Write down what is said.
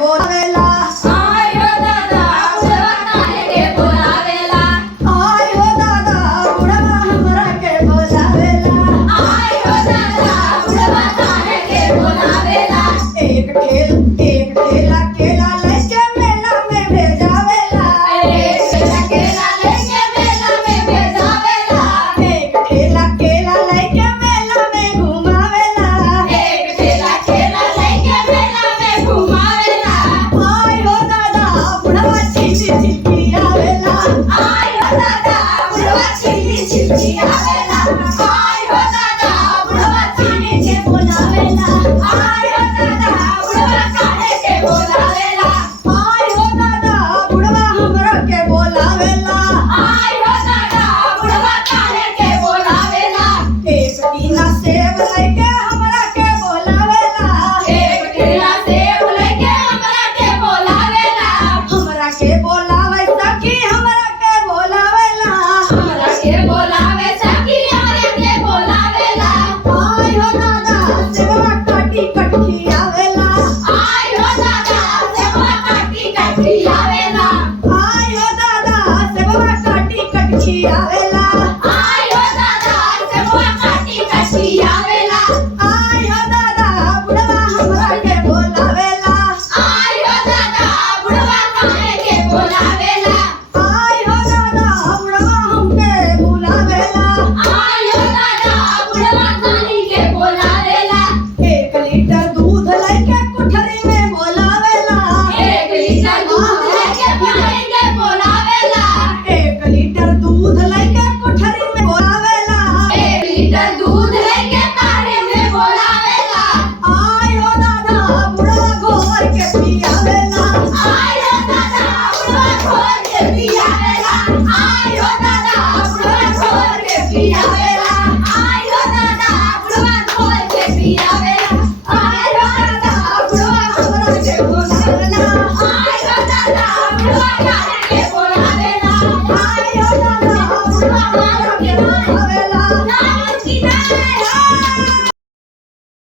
बोलावेला आय हो दादा बुढ़वा काहे के बोलावेला आय हो दादा बुढ़वा हमरा के बोलावेला आय हो दादा बुढ़वा काहे के बोलावेला एक ठेला केला लेके मेला में भेजावेला एक ठेला केला लेके मेला में भेजावेला एक ठेला केला लेके मेला में घुमावेला एक ठेला केला लेके मेला में घुमावेला आय हो दादा बुढ़वा छिपी छिपी आवेला आय हो दादा बुढ़वा छिपी छिपी आवेला आय हो दादा बुढ़वा छिपी छिपी बोलावेला आय हो दादा बुढ़वा काहे के बोलावेला आय हो दादा बुढ़वा हमरा के बोलावेला आय हो दादा बुढ़वा काहे के बोलावेला एक टीना सेब लेके हमरा के बोलावेला एक ठेला सेब लेके हमरा के बोलावेला हमरा के बोलावे सखी हमरा के बोलावेला हमरा के बोलावे सखी हमरा के बोलावेला आय हो दादा सेबवा काटी कटकी आवेला आय हो दादा सेबवा काटी काटी आवेला आय हो दादा सेबवा काटी कटकी आवेला आय हो दादा सेबवा काटी काटी आवेला आय हो दादा बुढ़वा हमरा के बोलावेला आय हो दादा बुढ़वा काहे के बोलावेला आय हो दादा बुढ़वा हमके बुलावेला आय हो दादा बुढ़वा काहे के बोलावेला 1 लीटर दूध लेके कोठरी में बोलावेला 1 लीटर दूध लेके काहे के बोलावेला 1 लीटर दूध लेके कोठरी में बोलावेला 1 लीटर दूध लेके काहे में बोलावेला आय हो दादा बुढ़वा घोर के पी